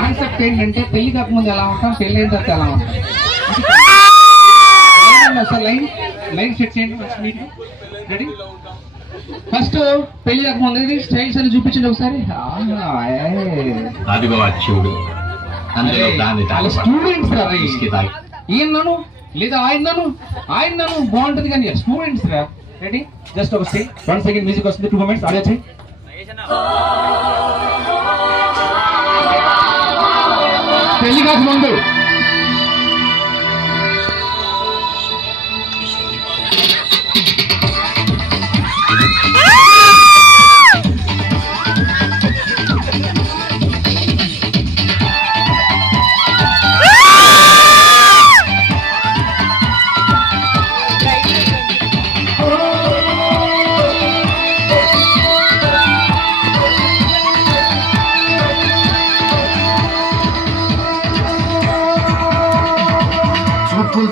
Concept ఏంటంటే పెళ్లి కాకముందు ఎలా ఉంటాం, పెళ్లి అయిన తర్వాత ఎలా ఉంటాం. సార్ లైన్ లైన్ సెట్ చేయండి. రెడీ? ఫస్ట్ పెళ్లి కాకముందు స్టైల్స్ అని చూపించండి ఒకసారి. అదిగో అచ్చుడు స్టూడెంట్స్ రా, ఈయనను లేదా ఆయనను బాగుంటుంది కానీ స్టూడెంట్స్ రా. రెడీ? జస్ట్ ఒక స్టే 1 సెకండ్ మ్యూజిక్ వస్తుంది, 2 moments ఆడచ్చు. పెళ్లి కాకముందు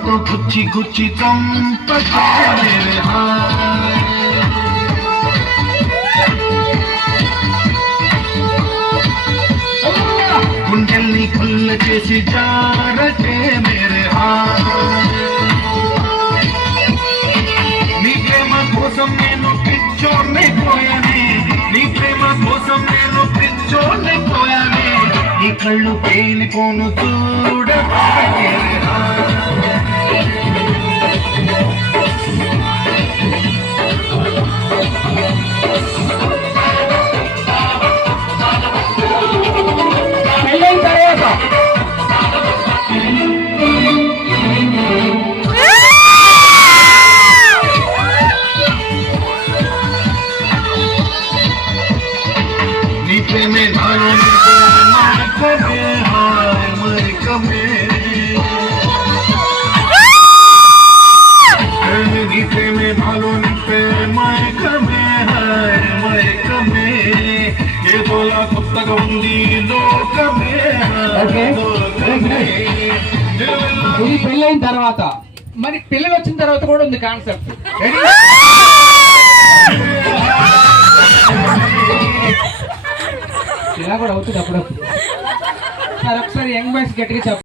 तो गुच्ची गुच्ची चंपके मेरे గుండెల్ని కుల్ల చేసి జారటే మేరే నీ ప్రేమ కోసం నేను పిచ్చోడైపోయానే, నీ ప్రేమ కోసం నేను పిచ్చోడైపోయానే, నీ కళ్ళు పేలిపోను చూడకే. ఇది పెళ్ళైన తర్వాత, మరి పిల్లలు వచ్చిన తర్వాత కూడా ఉంది కాన్సెప్ట్. ఇలా కూడా అవుతుంది అప్పుడప్పుడు. సార్ ఒకసారి యంగ్ బాయ్స్ గట్టిగా చెప్పండి.